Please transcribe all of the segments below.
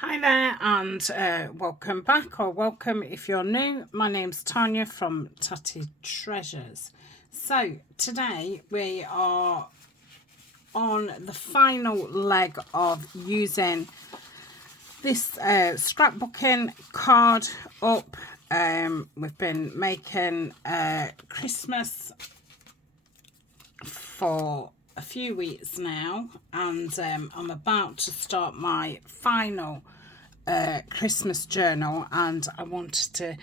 Hi there, and welcome back, or welcome if you're new. My name's Tania from Tatty Treasures. So today we are on the final leg of using this scrapbooking card up. We've been making Christmas for a few weeks now, and I'm about to start my final Christmas journal, and I wanted to,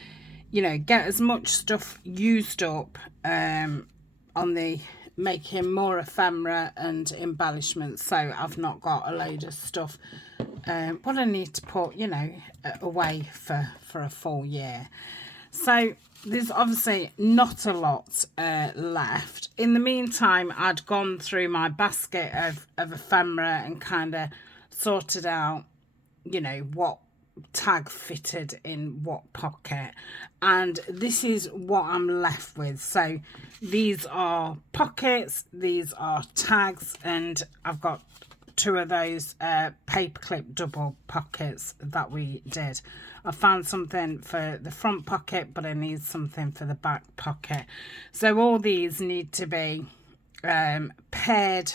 get as much stuff used up on the making more ephemera and embellishments, so I've not got a load of stuff what I need to put, away for a full year. So there's obviously not a lot left. In the meantime, I'd gone through my basket of ephemera and kind of sorted out, what tag fitted in what pocket. And this is what I'm left with. So these are pockets, these are tags, and I've got two of those paperclip double pockets that we did. I found something for the front pocket, but I need something for the back pocket. So all these need to be paired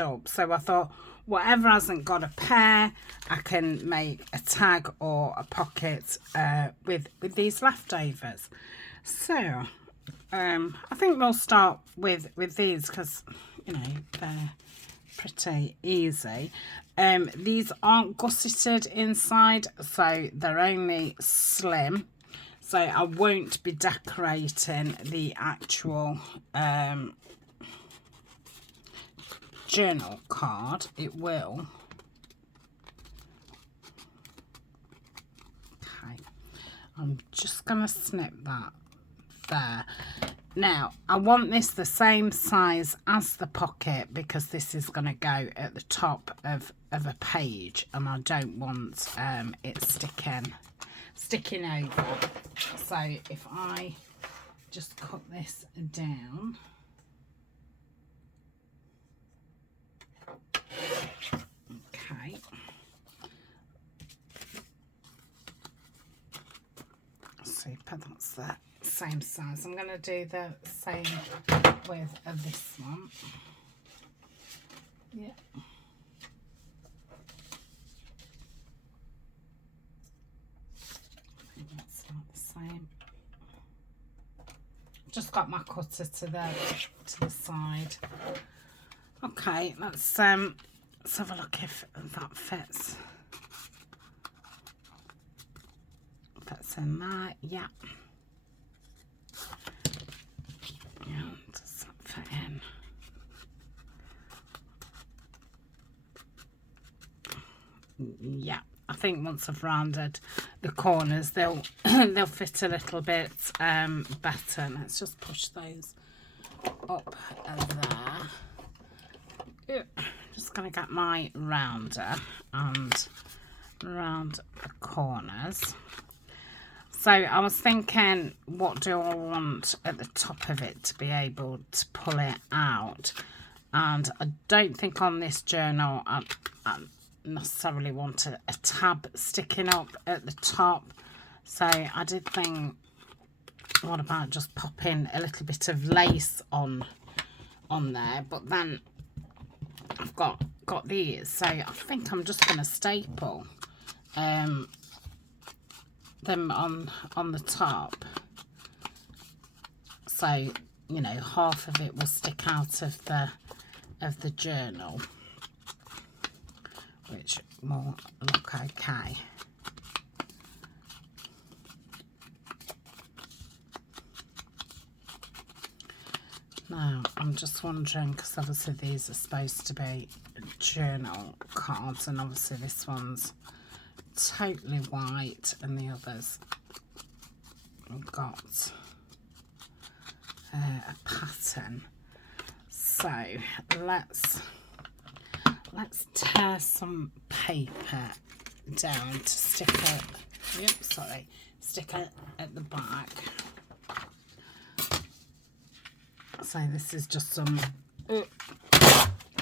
up. So I thought, whatever hasn't got a pair, I can make a tag or a pocket with these leftovers. So I think we'll start with these because, they're pretty easy. These aren't gusseted inside, so they're only slim, so I won't be decorating the actual journal card. It will. Okay, I'm just gonna snip that there. Now, I want this the same size as the pocket because this is going to go at the top of a page, and I don't want it sticking over. So if I just cut this down. Okay. Super, that's that. Same size. I'm going to do the same with this one. Yeah. I think that's about the same. Just got my cutter to the side. Okay, let's have a look if that fits. Fits in there. Yeah. Does that fit in? Yeah, I think once I've rounded the corners, they'll fit a little bit better. Let's just push those up there. Just gonna get my rounder and round the corners. So I was thinking, what do I want at the top of it to be able to pull it out? And I don't think on this journal I necessarily want a tab sticking up at the top. So I did think, what about just popping a little bit of lace on there? But then I've got these, so I think I'm just going to staple them on the top, so half of it will stick out of the journal, which will look okay. Now I'm just wondering, because obviously these are supposed to be journal cards, and obviously this one's totally white and the others got a pattern. So let's tear some paper down to stick it at the back. So this is just some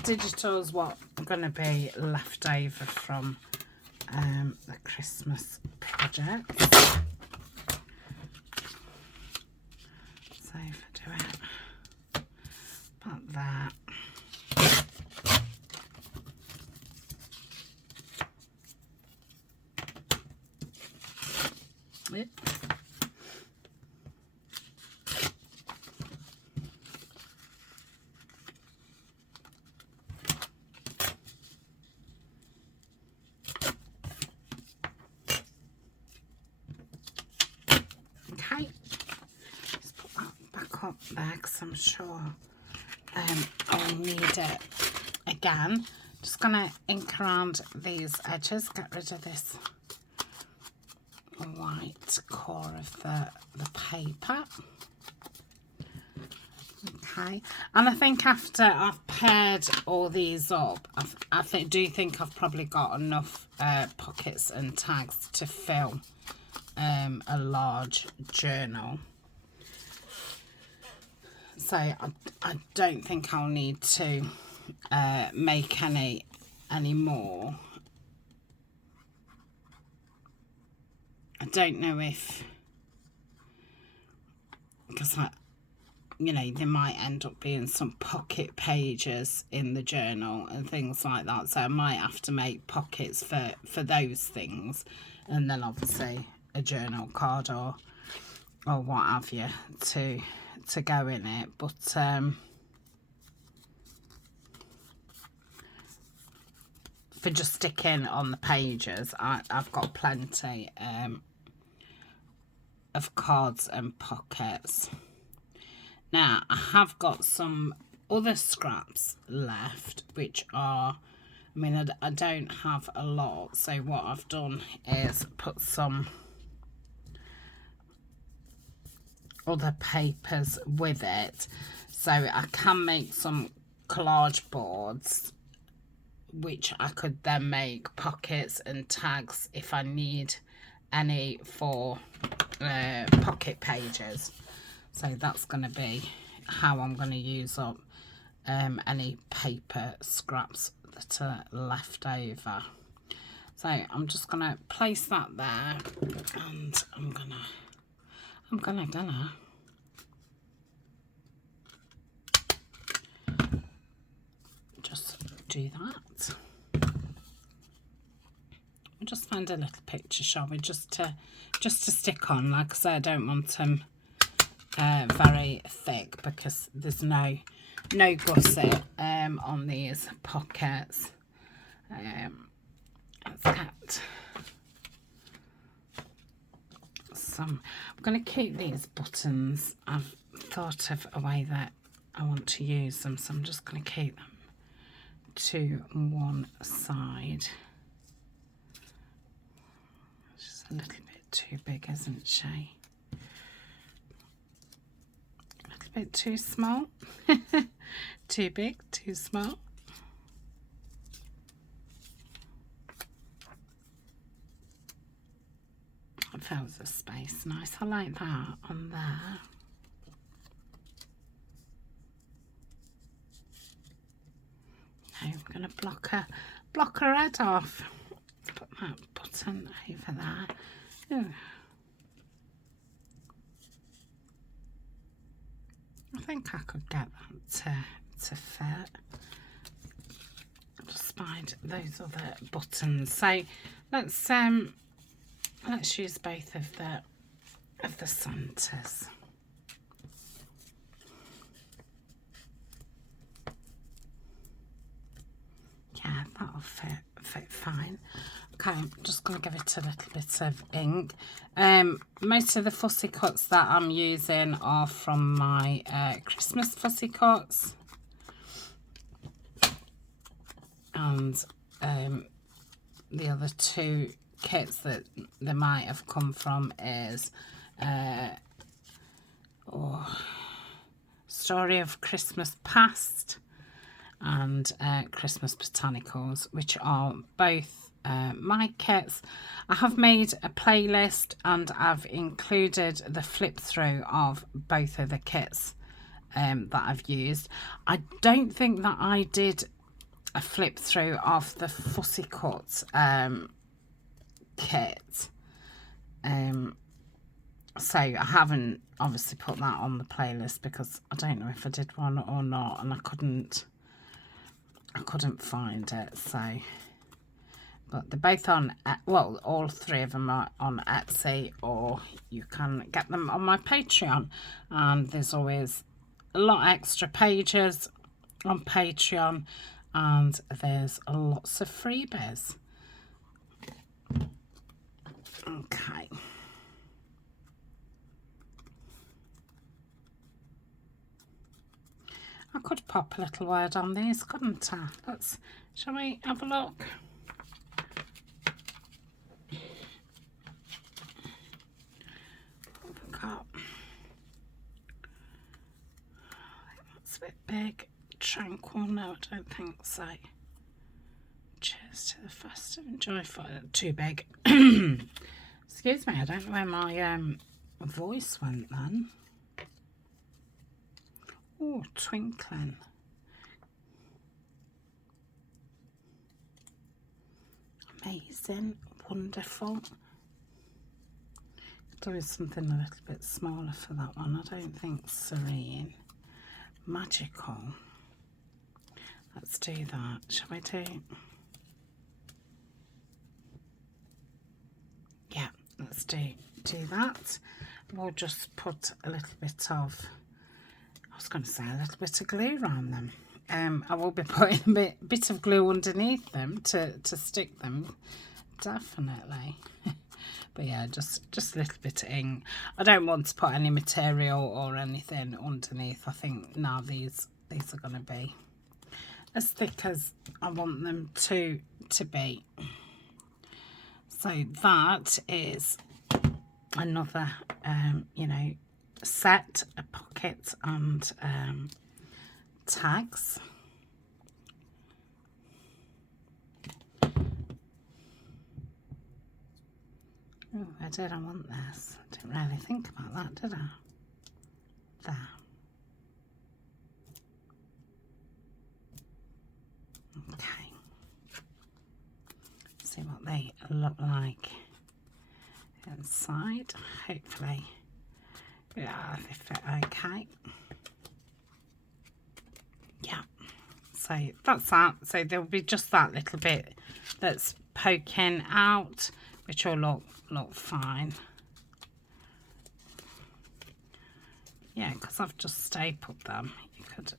digital's what going to be left over from the Christmas projects. So if I do it about that. Yep. Okay, let's put that back up there because I'm sure I'll need it again. Just gonna ink around these edges, get rid of this white core of the paper. Okay, and I think after I've paired all these up, I do think I've probably got enough pockets and tags to fill a large journal. So I don't think I'll need to make any more. I don't know if, because you know, there might end up being some pocket pages in the journal and things like that, so I might have to make pockets for those things, and then obviously a journal card or what have you to go in it. But for just sticking on the pages, I've got plenty of cards and pockets. Now I have got some other scraps left, which are, I mean, I don't have a lot, so what I've done is put some other papers with it, so I can make some collage boards which I could then make pockets and tags if I need any for pocket pages. So that's going to be how I'm going to use up any paper scraps that are left over. So I'm just going to place that there, and I'm gonna just do that. We'll just find a little picture, shall we, just to stick on. Like I say, I don't want them very thick because there's no gusset on these pockets. Let's get some. I'm going to keep these buttons. I've thought of a way that I want to use them, so I'm just going to keep them to one side. She's a little bit too big, isn't she? A little bit too small. Too big, too small. It fills the space nice. I like that on there. Now I'm going to block her head off. Put that button over there. Ooh. I think I could get that to fit. Just find those other buttons. So let's use both of the centres. Yeah, that'll fit fine. Okay, I'm just going to give it a little bit of ink. Most of the fussy cuts that I'm using are from my Christmas fussy cuts. And the other two kits that they might have come from is Story of Christmas Past and Christmas Botanicals, which are both my kits. I have made a playlist and I've included the flip through of both of the kits that I've used. I don't think that I did a flip through of the fussy cuts kit. So I haven't obviously put that on the playlist because I don't know if I did one or not, and I couldn't find it. So, but they're both on, well, all three of them are on Etsy, or you can get them on my Patreon. And there's always a lot extra pages on Patreon, and there's lots of freebies. Okay. I could pop a little word on these, couldn't I? Shall we have a look? What have we got? I think that's a bit big. Tranquil, no, I don't think so. Cheers to the festive and joyful. Too big. Excuse me, I don't know where my voice went then. Oh, twinkling. Amazing, wonderful. There is something a little bit smaller for that one. I don't think serene. Magical. Let's do that. Shall we do? Yeah, let's do that. We'll just put a little bit of, I was going to say a little bit of glue around them. I will be putting a bit of glue underneath them to stick them, definitely. But yeah, just a little bit of ink. I don't want to put any material or anything underneath. I think now these are going to be as thick as I want them to be. So that is another, you know, set of pockets and tags. Oh, where did I want this? I didn't really think about that, did I? There. Okay. See what they look like inside. Hopefully, yeah, they fit okay. Yeah. So that's that. So there'll be just that little bit that's poking out, which will look fine. Yeah, because I've just stapled them. You could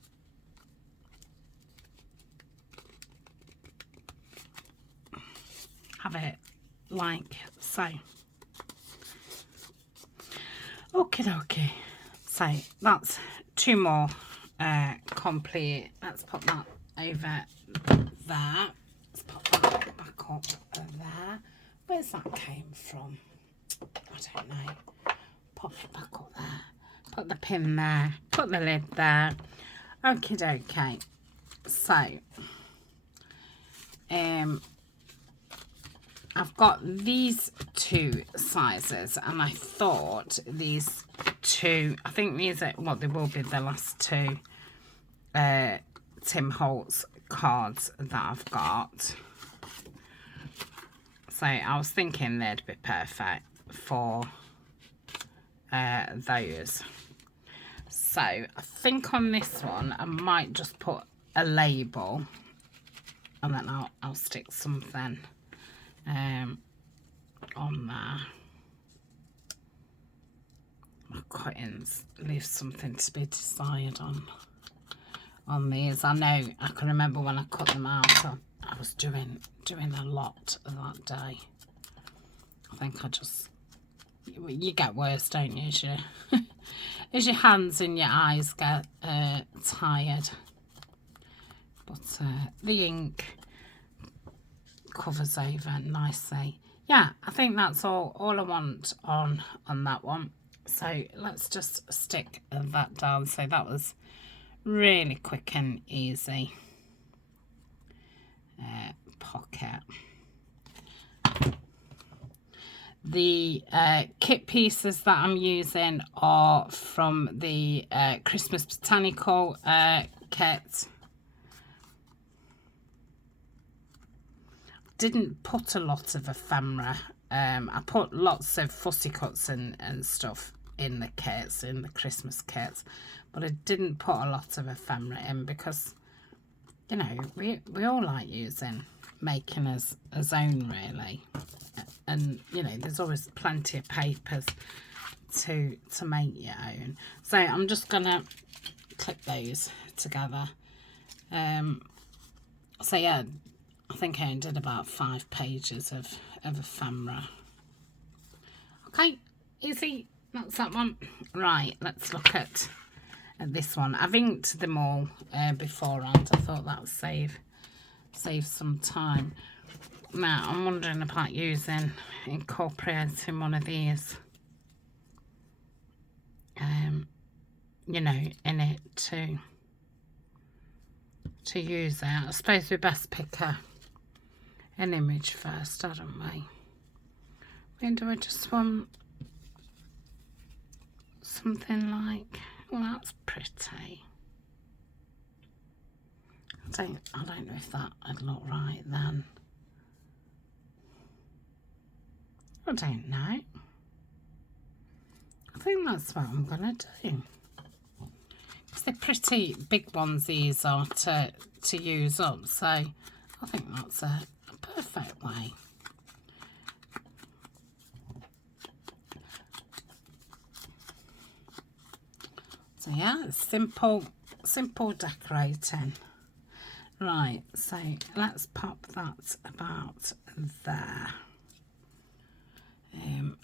have it like so. Okay. So that's two more complete. Let's put that over there. Let's put that back up there. Where's that came from? I don't know. Pop it back up there. Put the pin there. Put the lid there. Okie dokie. So, I've got these two sizes, and I thought these two, I think these are, well, they will be the last two Tim Holtz cards that I've got. So I was thinking they'd be perfect for those. So I think on this one I might just put a label, and then I'll stick something on there. My cuttings leave something to be desired on these. I know, I can remember when I cut them out, I was doing a lot that day. I think I just, you get worse, don't you, as your hands and your eyes get tired. But the ink covers over nicely. Yeah, I think that's all I want on that one. So let's just stick that down. So that was really quick and easy. Pocket. The kit pieces that I'm using are from the Christmas Botanical kit. Didn't put a lot of ephemera I put lots of fussy cuts and stuff in the kits, in the Christmas kits, but I didn't put a lot of ephemera in because, you know, we all like making as own, really. And, you know, there's always plenty of papers to make your own. So I'm just going to clip those together. So yeah, I think I did about 5 pages of ephemera. Okay, easy. That's that one. Right, let's look at this one. I've inked them all beforehand. I thought that would save some time. Now, I'm wondering about incorporating one of these, you know, in it to use it. I suppose we best pick an image first, don't we? Maybe I just want something like, well, that's pretty. I don't know if that would look right then. I don't know. I think that's what I'm gonna do. Because they're pretty big ones, these are to use up, so I think that's a perfect way. So yeah, it's simple decorating. Right, so let's pop that about there.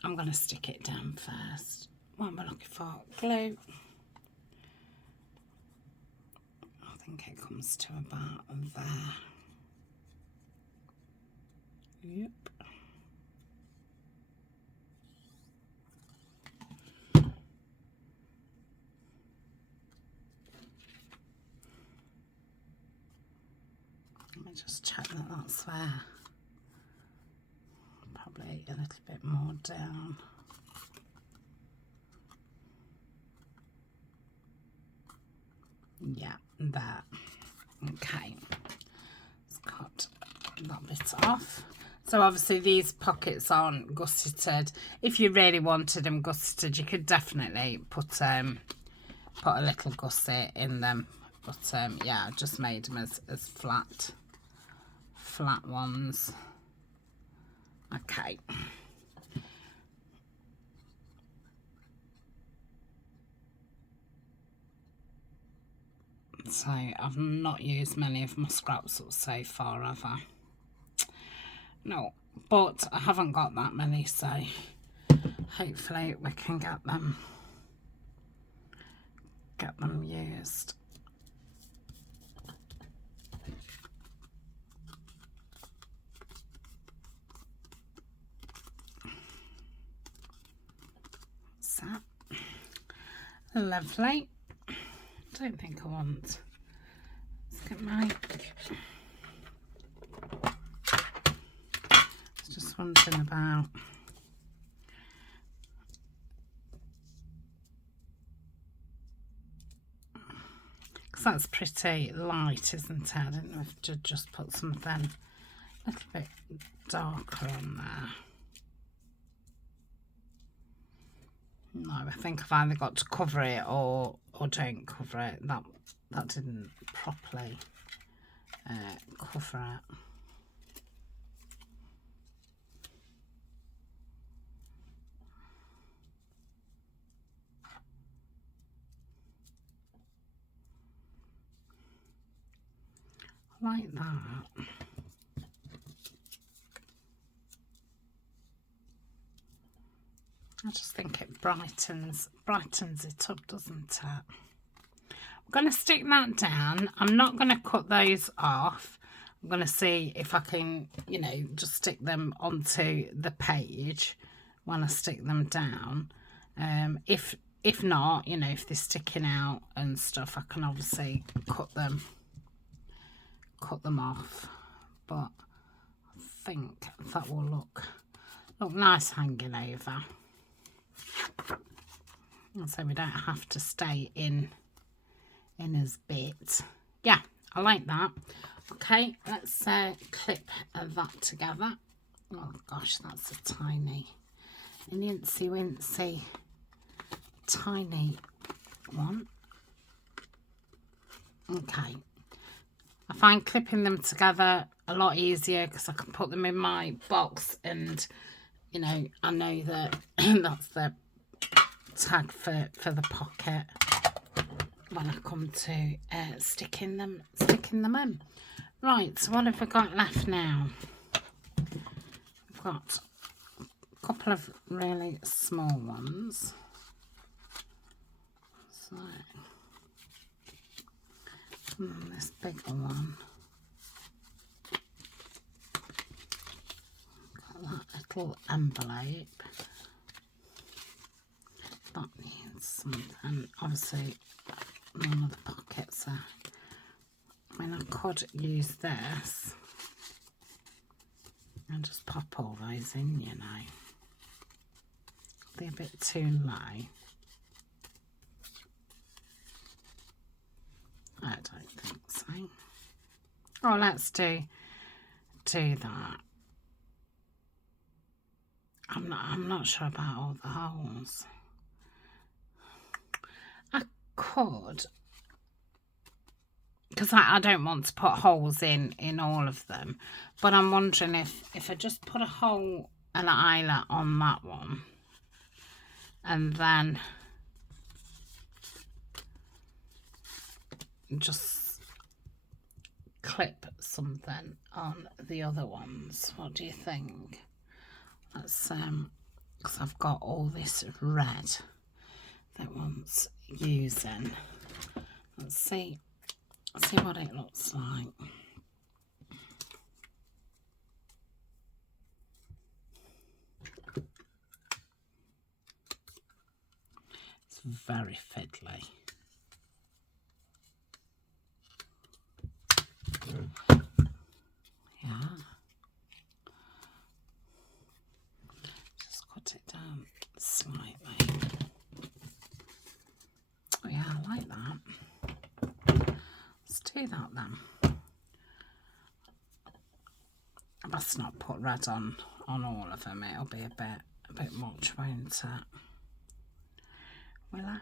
I'm going to stick it down first. What am I looking for? Glue. I think it comes to about there. Yep. Let me just check that that's there. Probably a little bit more down. Yeah, there. Okay, let's cut that bit off. So obviously these pockets aren't gusseted. If you really wanted them gusseted, you could definitely put a little gusset in them. But yeah, I just made them as flat ones. Okay. So I've not used many of my scraps up so far, have I? No, but I haven't got that many, so hopefully we can get them used. So lovely. I don't think I want. Let's get my. Just wondering about. Because that's pretty light, isn't it? I don't know if to just put something a little bit darker on there. No, I think I've either got to cover it or don't cover it. That didn't properly cover it. Like that. I just think it brightens it up, doesn't it? I'm going to stick that down. I'm not going to cut those off. I'm going to see if I can, you know, just stick them onto the page when I stick them down. If not, you know, if they're sticking out and stuff, I can obviously cut them off. But I think that will look nice hanging over. So we don't have to stay in as bits. Yeah, I like that. Okay, let's clip that together. Oh gosh, that's a tiny, an Itsy wincy tiny one. Okay, I find clipping them together a lot easier because I can put them in my box, and you know, I know that that's the tag for the pocket when I come to sticking them in. Right, so what have we got left now? We've got a couple of really small ones. So, this bigger one. Got that little envelope. That needs something. Obviously, none of the pockets are. I mean, I could use this and just pop all those in, you know. Be a bit too low. I don't think so. Oh, let's do that. I'm not sure about all the holes. I could, because I don't want to put holes in all of them, but I'm wondering if I just put a hole and an eyelet on that one, and then just clip something on the other ones. What do you think? That's because I've got all this red that wants using. Let's see what it looks like. It's very fiddly. Yeah. Just cut it down slightly. Oh yeah, I like that. Let's do that then. I must not put red on all of them. It'll be a bit much, won't it? Well,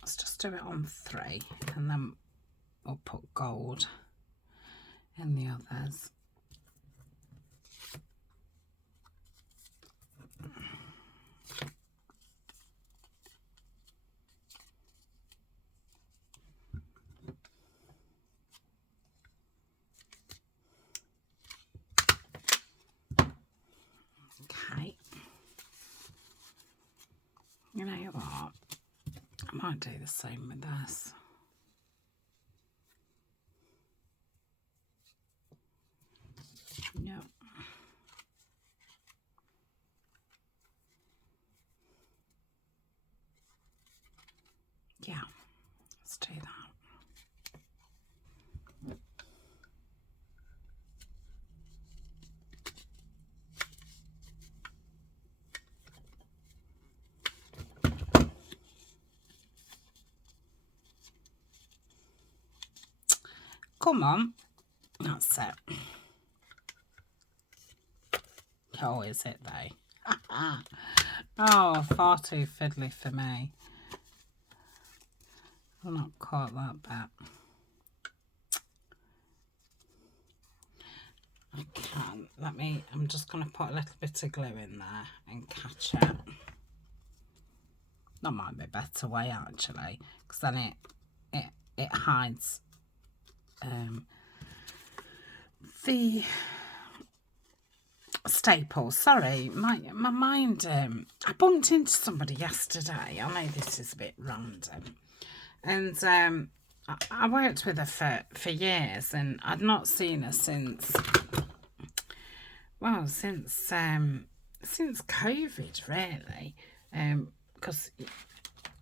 let's just do it on 3, and then we'll put gold in the others. Okay. You know what? I might do the same with this. Yep. Yeah, let's do that. Come on. That's it. Oh, is it though? Oh, far too fiddly for me. I've not caught that bit. I can. I'm just going to put a little bit of glue in there and catch it. That might be a better way actually, because then it hides the staples. Sorry, my mind. I bumped into somebody yesterday. I know this is a bit random, and I worked with her for years, and I'd not seen her since COVID really, because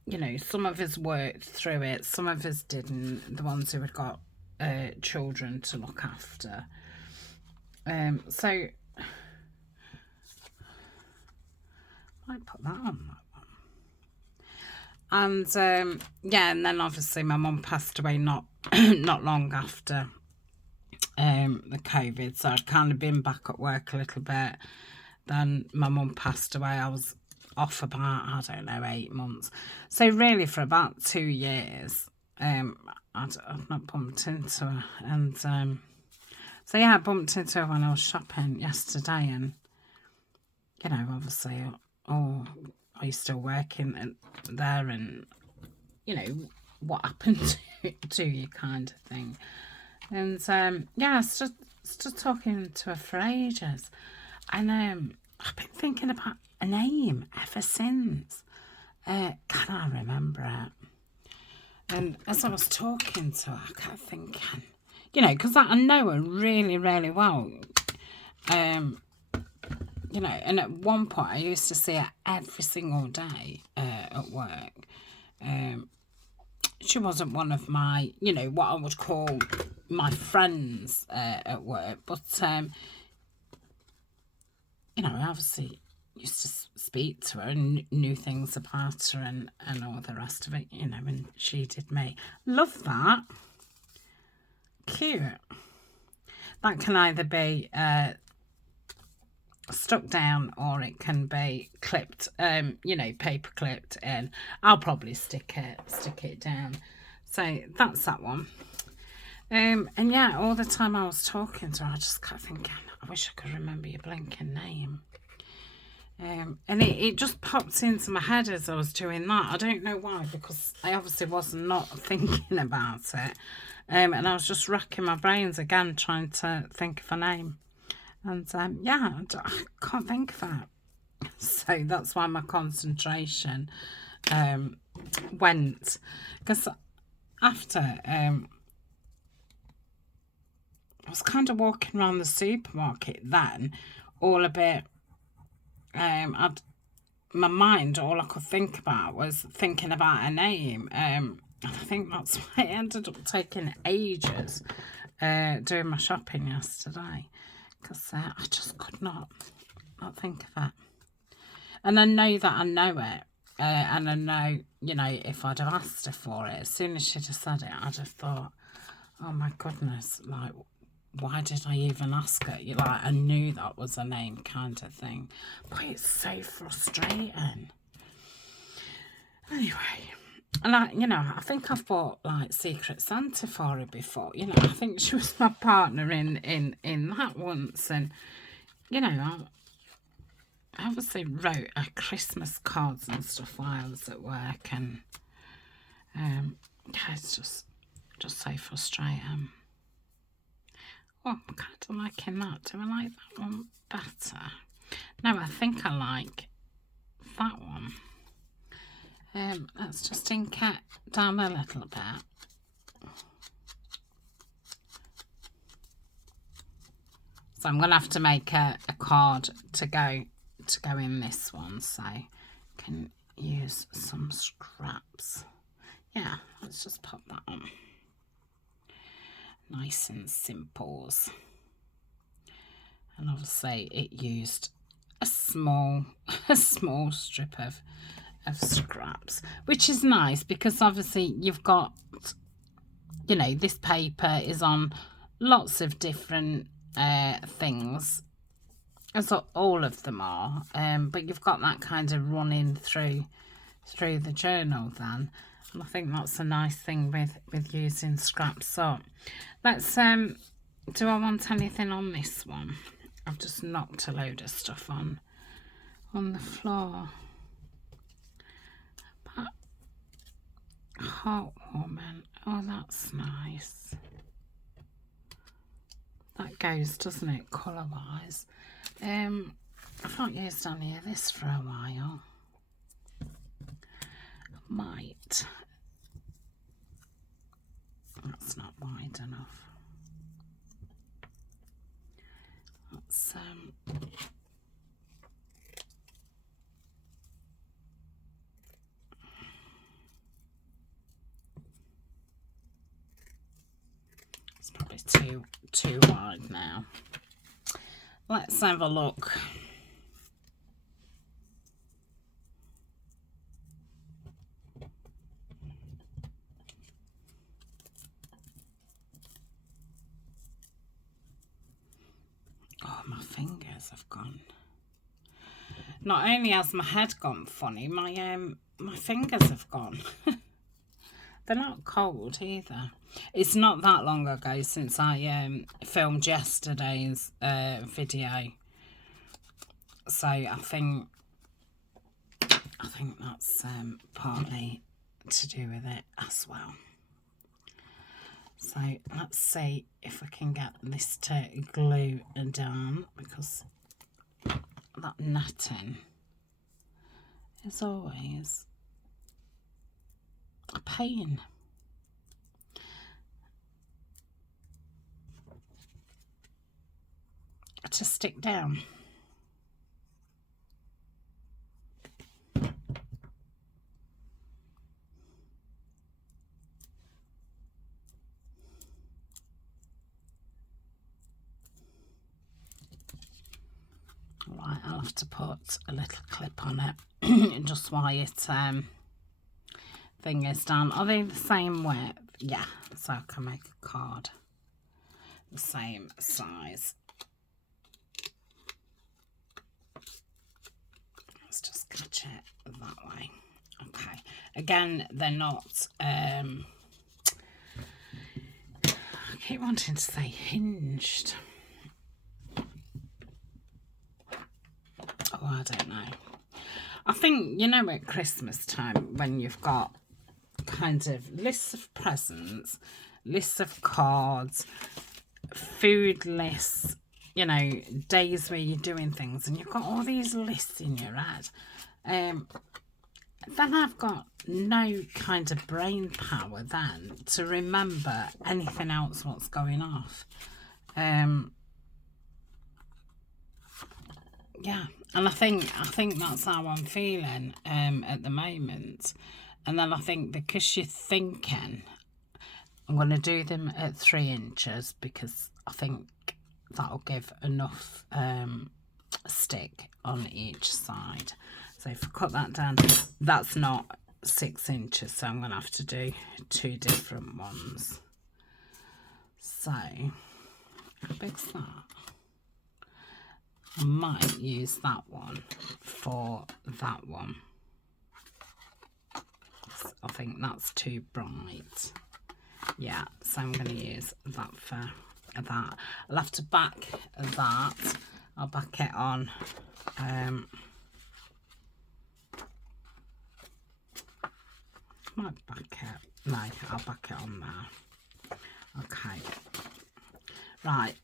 you know, some of us worked through it, some of us didn't. The ones who had got children to look after. So I put that on that one. And yeah, and then obviously my mum passed away not not long after the COVID, so I'd kind of been back at work a little bit. Then my mum passed away. I was off about, I don't know, 8 months. So really for about 2 years, I've not bumped into her. And so yeah, I bumped into her when I was shopping yesterday, and you know, obviously, oh, are you still working there? And you know, what happened to you, kind of thing. And yeah, I stood talking to her for ages, and I've been thinking about a name ever since. Can I remember it? And as I was talking to her, I kept thinking, you know, because I know her really, really well. You know, and at one point I used to see her every single day at work. She wasn't one of my, you know, what I would call my friends at work, but you know, I obviously used to speak to her and knew things about her and all the rest of it, you know, and she did me. Love that. Cute. That can either be stuck down, or it can be clipped, you know, paper clipped in. I'll probably stick it down. So that's that one. And yeah, all the time I was talking to her, I just kept thinking, I wish I could remember your blinking name. And it just popped into my head as I was doing that. I don't know why, because I obviously was not thinking about it. And I was just racking my brains again, trying to think of a name. And yeah, I can't think of it. So that's why my concentration went. Because after, I was kind of walking around the supermarket then, all a bit, my mind, all I could think about was thinking about a name. And I think that's why it ended up taking ages doing my shopping yesterday. Because I just could not think of it. And I know that I know it. And I know, you know, if I'd have asked her for it, as soon as she'd have said it, I'd have thought, oh my goodness, like, why did I even ask her? You like, I knew that was a name, kind of thing. But it's so frustrating. Anyway, and you know, I think I've bought like Secret Santa for her before. You know, I think she was my partner in that once, and you know, I obviously wrote her Christmas cards and stuff while I was at work, and yeah, it's just so frustrating. Oh, I'm kind of liking that. Do I like that one better? No, I think I like that one. Let's just ink it down a little bit. So I'm going to have to make a card to go in this one, so I can use some scraps. Yeah, let's just pop that on. Nice and simples. And obviously it used a small strip of scraps, which is nice because obviously you've got, you know, this paper is on lots of different things, as all of them are, but you've got that kind of running through the journal then, and I think that's a nice thing with using scraps. So let's do I want anything on this one? I've just knocked a load of stuff on the floor. But heartwarming. Oh, that's nice. That goes, doesn't it, colour wise? I've not used any of this for a while. Might. That's not wide enough. Let's it's probably too wide now. Let's have a look. fingers have gone. Not only has my head gone funny, my fingers have gone. They're not cold either. It's not that long ago since I filmed yesterday's video, so I think that's partly to do with it as well. So let's see if I can get this to glue down, because that netting is always a pain. To stick down. Right, I'll have to put a little clip on it just while it thing is down. Are they the same width? Yeah, so I can make a card the same size. Let's just catch it that way. Okay, again, they're not I keep wanting to say hinged. Oh, I don't know. I think, you know, at Christmas time, when you've got kind of lists of presents, lists of cards, food lists, you know, days where you're doing things, and you've got all these lists in your head, then I've got no kind of brain power then to remember anything else what's going off. Yeah, and I think that's how I'm feeling at the moment. And then I think because you're thinking, I'm going to do them at 3 inches, because I think that'll give enough stick on each side. So if I cut that down, that's not 6 inches, so I'm going to have to do 2 different ones. So, how big's that? I might use that one for that one. I think that's too bright. Yeah, so I'm going to use that for that. I'll have to back that. I'll back it on. Might back it. No, I'll back it on there. Okay. Right.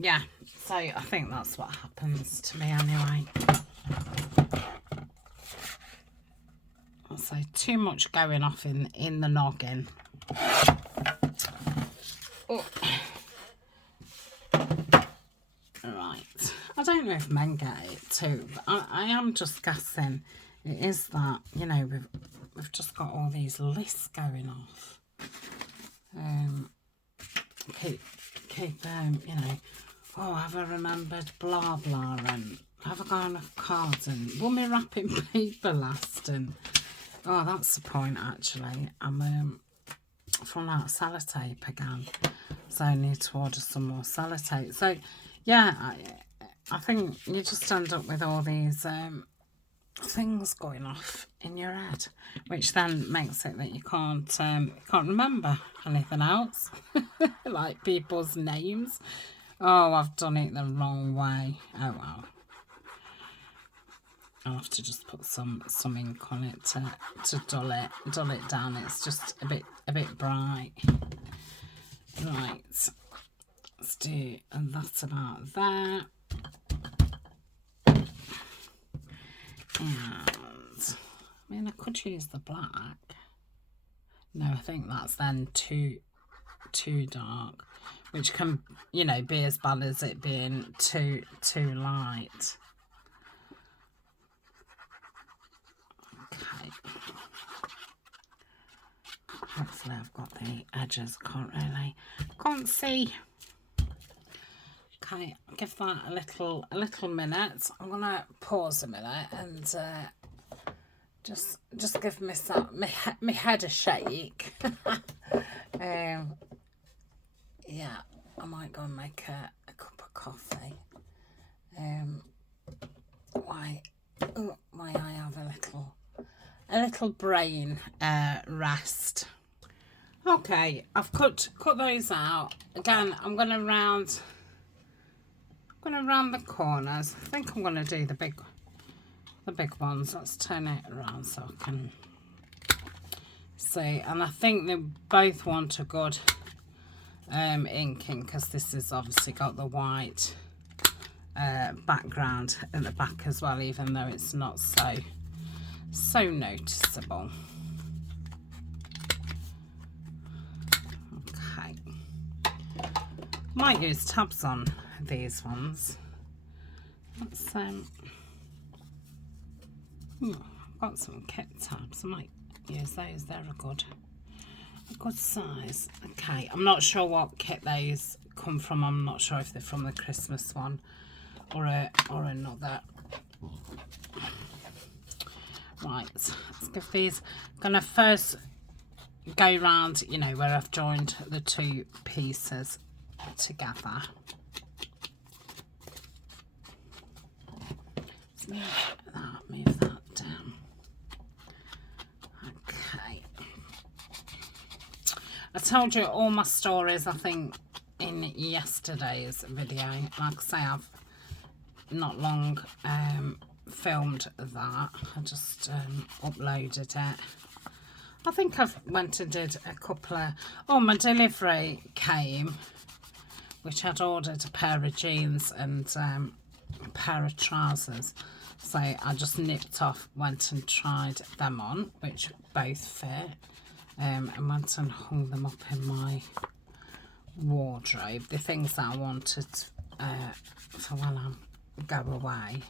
Yeah, so I think that's what happens to me anyway. So too much going off in the noggin. Oh. Right. I don't know if men get it too, but I am just guessing it is that, you know, we've just got all these lists going off. Keep you know, oh, have I remembered blah blah, and have I got enough cards, and will my wrapping paper last, and oh, that's the point actually. I'm from out sellotape again, so I need to order some more sellotape. So yeah, I think you just end up with all these things going off in your head, which then makes it that you can't remember anything else, like people's names. Oh, I've done it the wrong way. Oh well, I'll have to just put some ink on it to dull it down. It's just a bit bright. Right, let's do that about that. And I mean, I could use the black. No, I think that's then too dark, which can, you know, be as bad as it being too light. Okay. Hopefully I've got the edges. Can't see. Okay, I'll give that a little minute. I'm gonna pause a minute and just give myself my head a shake. Yeah, I might go and make a cup of coffee. why I have a little brain rest. Okay, I've cut those out. Again, I'm gonna round the corners. I think I'm gonna do the big ones. Let's turn it around so I can see. And I think they both want a good inking, because this has obviously got the white background at the back as well, even though it's not so noticeable. Okay, might use tabs on these ones. Let's I've got some kit tabs. I might use those. They're a good size. Okay, I'm not sure what kit those come from. I'm not sure if they're from the Christmas one or another. Right, let's give these. I'm gonna first go round, you know, where I've joined the two pieces together. Move that down. Okay. I told you all my stories, I think, in yesterday's video. Like I say, I've not long filmed that. I just uploaded it. I think I've went and did a couple of... Oh, my delivery came, which I'd ordered a pair of jeans and a pair of trousers. So I just nipped off, went and tried them on, which both fit. And went and hung them up in my wardrobe. The things that I wanted for when I go away.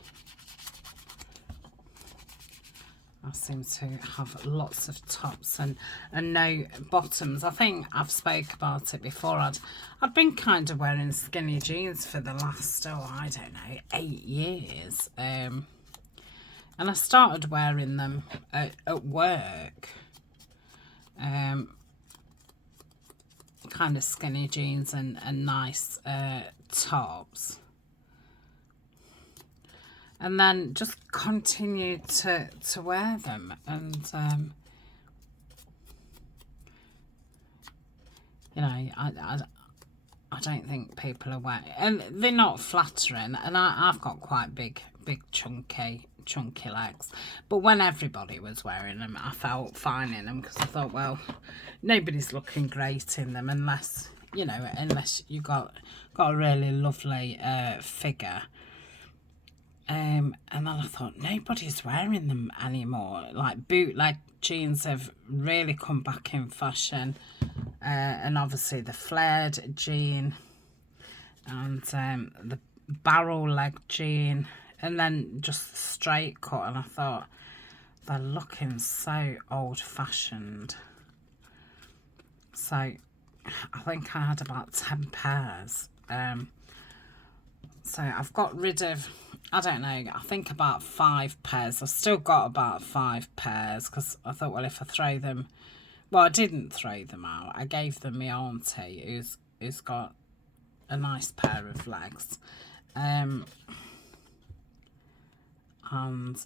I seem to have lots of tops and no bottoms. I think I've spoke about it before. I'd been kind of wearing skinny jeans for the last, I don't know, 8 years. And I started wearing them at work. Kind of skinny jeans and nice tops, and then just continued to wear them, and you know, I don't think people are wearing, and they're not flattering, and I've got quite big chunky legs, but when everybody was wearing them, I felt fine in them, because I thought, well, nobody's looking great in them unless, you know, unless you got a really lovely figure. And then I thought, nobody's wearing them anymore. Like bootleg jeans have really come back in fashion, and obviously the flared jean and the barrel leg jean, and then just straight cut, and I thought, they're looking so old-fashioned. So I think I had about 10 pairs. So I've got rid of, I don't know, I think about 5 pairs. I've still got about 5 pairs, because I thought, well, if I throw them, well, I didn't throw them out. I gave them my auntie, who's got a nice pair of legs. And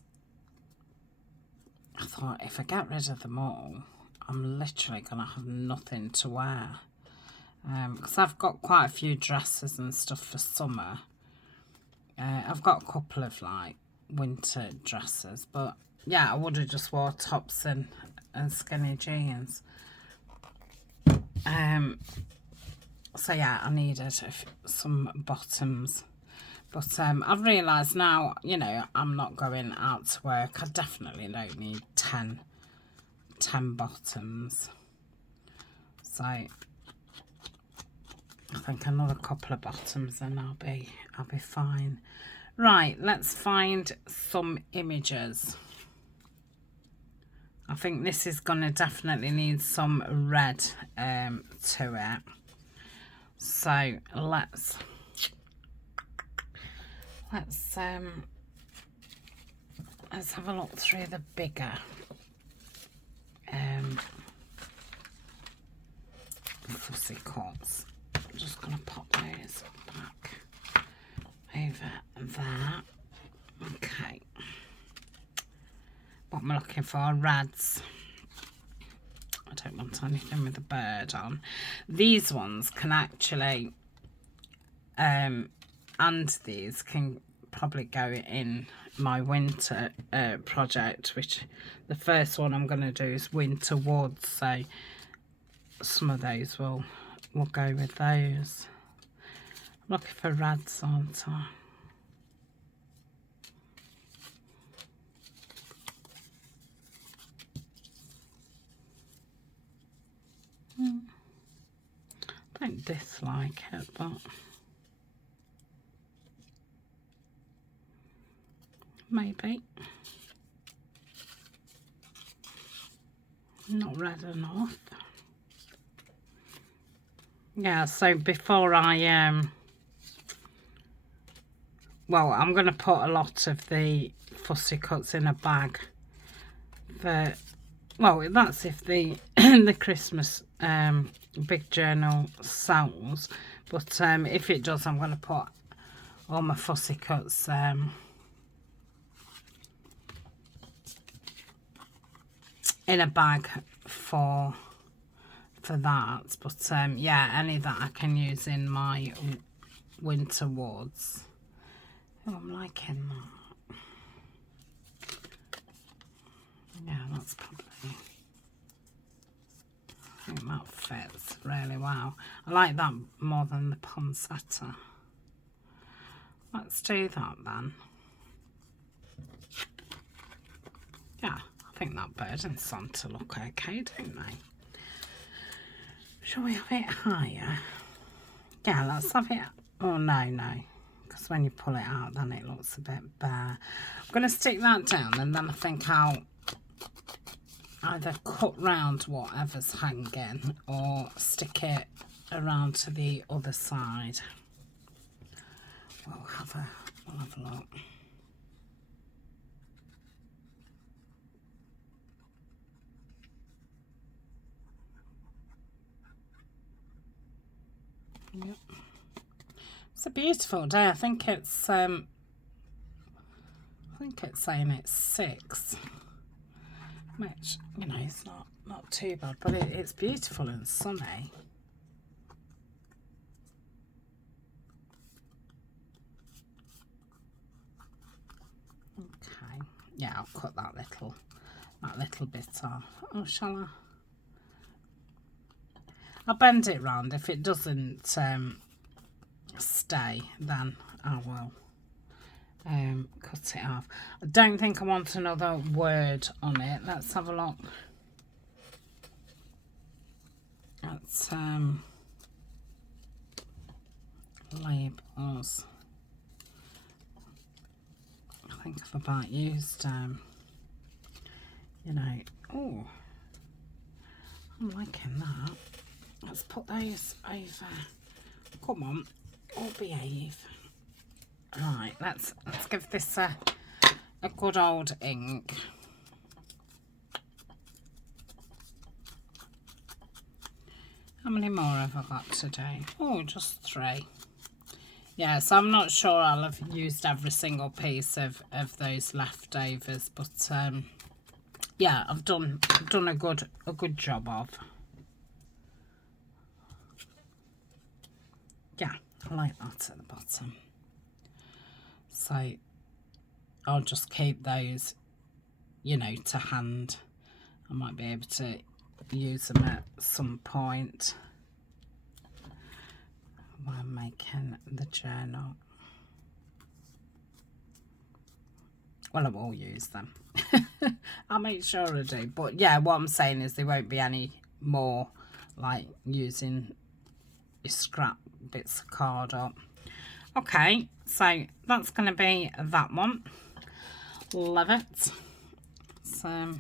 I thought, if I get rid of them all, I'm literally going to have nothing to wear. Because I've got quite a few dresses and stuff for summer. I've got a couple of, like, winter dresses. But, yeah, I would have just wore tops and skinny jeans. So, yeah, I needed some bottoms. But I've realised now, you know, I'm not going out to work. I definitely don't need 10 bottoms. So I think another couple of bottoms and I'll be fine. Right, let's find some images. I think this is going to definitely need some red to it. So let's have a look through the bigger fussy cuts. I'm just going to pop those back over there. Okay. What am I looking for? Reds. I don't want anything with a bird on. These ones can actually, and these can probably go in my winter project, which the first one I'm going to do is winter woods, so some of those will go with those. I'm looking for reds, aren't I? I don't dislike it, but maybe not red enough. Yeah, so before I well, I'm going to put a lot of the fussy cuts in a bag for, well, that's if the the Christmas big journal sells, but if it does, I'm going to put all my fussy cuts in a bag for that. But yeah, any that I can use in my winter woods. Oh, I'm liking that. Yeah, that's probably, I think that fits really well. I like that more than the poinsettia. Let's do that then. Yeah, I think that bird and Santa look okay, don't they? Shall we have it higher? Yeah, let's have it. Oh, no, because when you pull it out, then it looks a bit bare. I'm going to stick that down, and then I think I'll either cut round whatever's hanging or stick it around to the other side. We'll have a look. Yep. It's a beautiful day. I think it's saying it's 6, which, you know, it's not too bad, but it's beautiful and sunny. Okay, yeah, I'll cut that little bit off. Oh, shall I? I'll bend it round. If it doesn't stay, then I will cut it off. I don't think I want another word on it. Let's have a look. That's labels. I think I've about used you know, oh, I'm liking that. Let's put those over. Come on, all behave. Right, let's give this a good old ink. How many more have I got to do? Oh, just 3. Yeah, so I'm not sure I'll have used every single piece of those leftovers, but yeah, I've done a good job of. Yeah, I like that at the bottom. So I'll just keep those, you know, to hand. I might be able to use them at some point while making the journal. Well, I will use them. I'll make sure I do. But yeah, what I'm saying is there won't be any more like using your scrap bits of card up. Okay, so that's going to be that one. Love it. So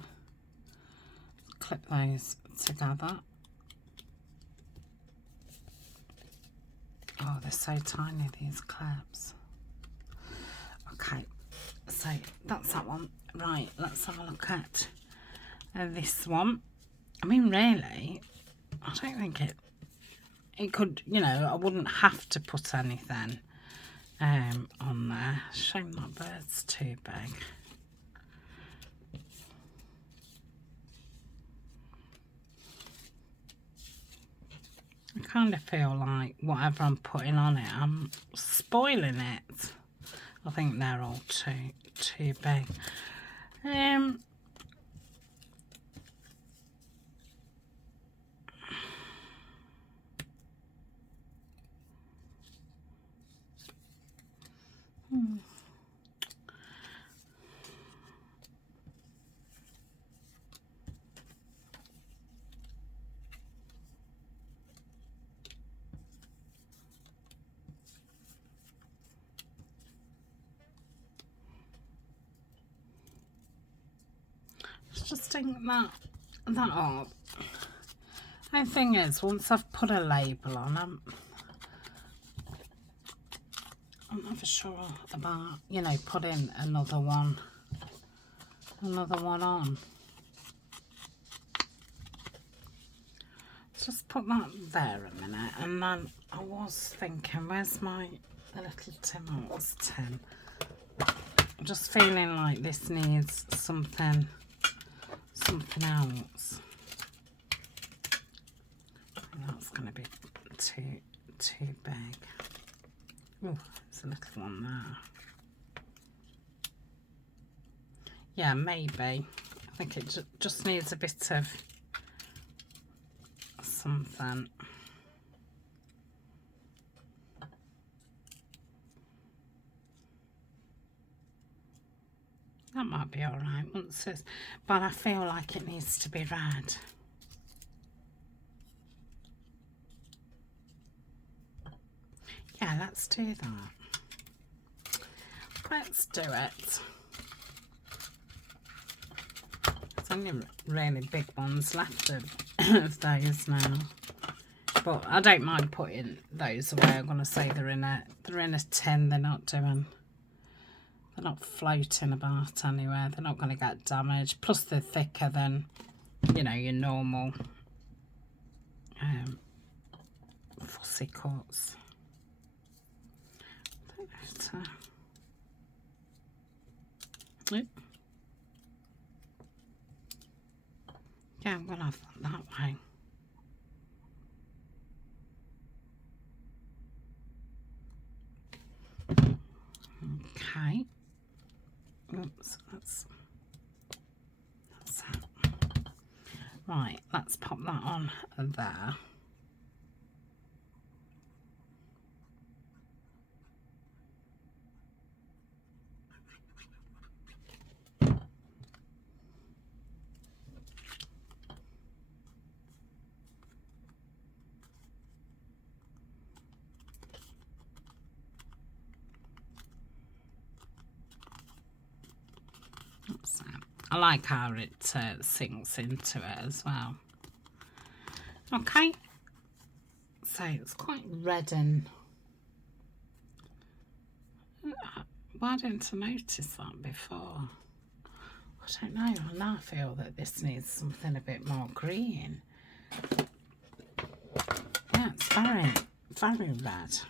clip those together. Oh, they're so tiny, these clips. Okay, so that's that one. Right, let's have a look at this one. I mean, really, I don't think it could, you know, I wouldn't have to put anything on there. Shame that bird's too big. I kind of feel like whatever I'm putting on it, I'm spoiling it. I think they're all too big. Just think that up. The thing is, once I've put a label on, I'm never sure about, you know, putting another one on. Just put that there a minute, and then I was thinking, where's my little tin? Oh, it's tin. I'm just feeling like this needs something else. That's going to be too big. Oh, there's a little one there. Yeah, maybe. I think it just needs a bit of something. That might be all right once it's, but I feel like it needs to be red. Yeah, let's do that. Let's do it. There's only really big ones left of those now. But I don't mind putting those away. I'm gonna say they're in a tin, they're not floating about anywhere. They're not going to get damaged. Plus they're thicker than, you know, your normal fussy cuts. Yeah, I'm going to have that way. Okay. Oops, that's that. Right, let's pop that on there. That's that. I like how it sinks into it as well. Okay, so it's quite red, and why didn't I notice that before? I don't know. I now feel that this needs something a bit more green. Yeah, it's very red.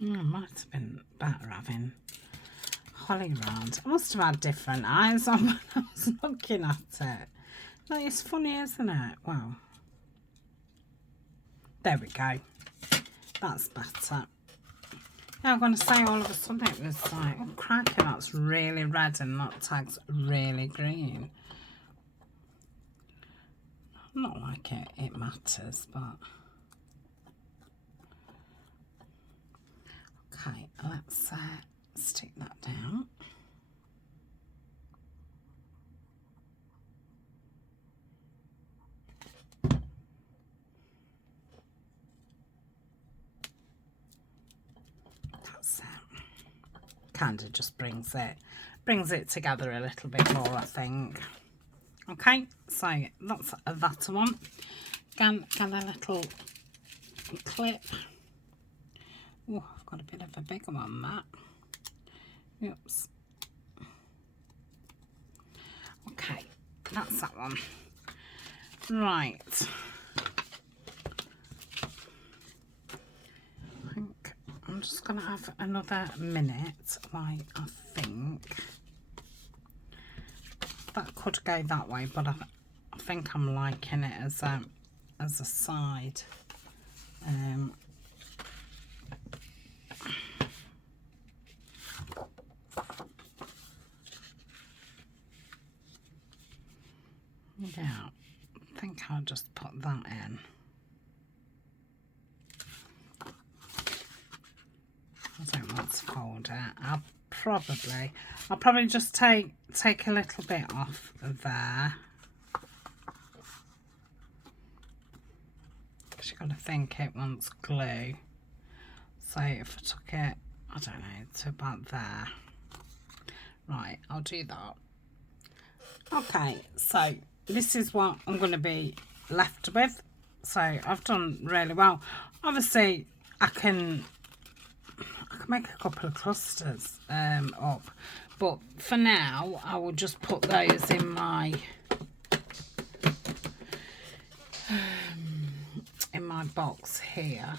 Might have been better having holly round. I must have had different eyes on when I was looking at it. But it's funny, isn't it? Well, there we go. That's better. Yeah, I'm going to say all of a sudden it was like, oh crikey, that's really red and that tag's really green. Not like it matters, but... Okay, let's stick that down. That's kind of just brings it together a little bit more, I think. Okay, so that's that one. Get a little clip. Oh, I've got a bit of a bigger one, that. Oops. Okay, that's that one. Right. just going to have another minute, like, I think. That could go that way, but I think I'm liking it as a side. Yeah, I think I'll just put that in. I don't want to fold it. I'll probably just take a little bit off there. You've got to think it wants glue. So if I took it, I don't know, to about there. Right, I'll do that. Okay, so this is what I'm going to be left with. So I've done really well. Obviously, I can make a couple of clusters up, but for now I will just put those in my box here.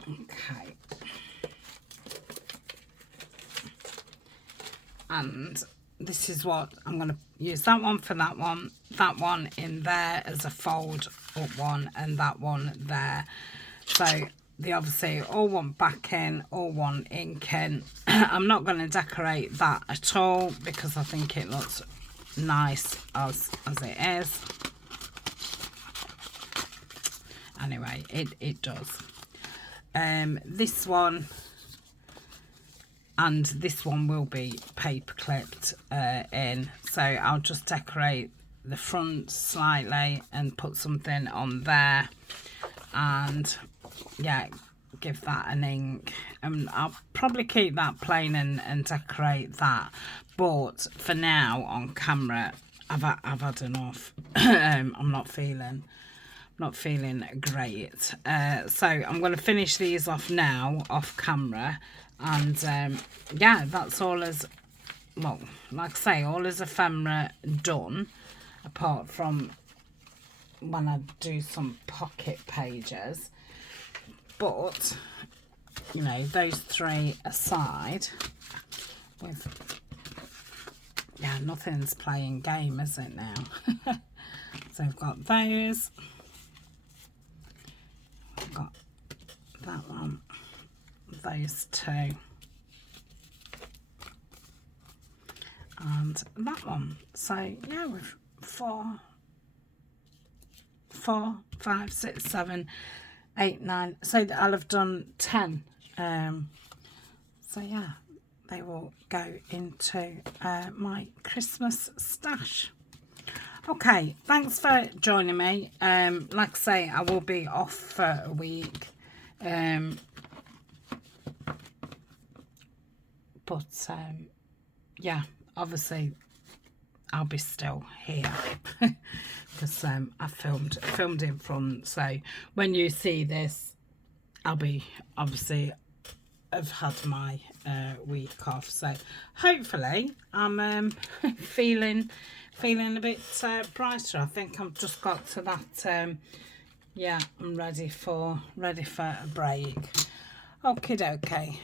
Okay, and this is what I'm going to use, that one for that one in there as a fold up one, and that one there. So they obviously all want backing, all want inking. I'm not going to decorate that at all because I think it looks nice as it is. Anyway, it does. This one and this one will be paper clipped in, so I'll just decorate the front slightly and put something on there, and yeah, give that an ink, and I'll probably keep that plain and decorate that. But for now on camera I've had enough. I'm not feeling great, so I'm going to finish these off now off camera, and yeah, that's all as well, like I say, all as ephemera done, apart from when I do some pocket pages. But you know, those three aside, with yeah, nothing's playing game, is it now? So I've got those, I've got that one, those two, and that one. So yeah, we've 4, 5, 6, 7, 8, 9. So I'll have done 10. So yeah, they will go into my Christmas stash. Okay, thanks for joining me. Like I say, I will be off for a week. But yeah, obviously I'll be still here because I filmed in front. So when you see this, I'll be obviously have had my week off. So hopefully I'm feeling a bit brighter. I think I've just got to that. Yeah, I'm ready for a break. Okie dokie.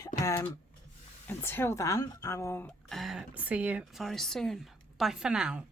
Until then, I will see you very soon. Bye for now.